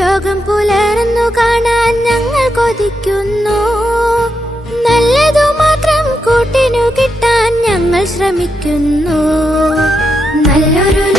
ലോകം പുലർന്നു കാണാൻ ഞങ്ങൾ കൊതിക്കുന്നു. കിട്ടാൻ ഞങ്ങൾ ശ്രമിക്കുന്നു. നല്ലൊരു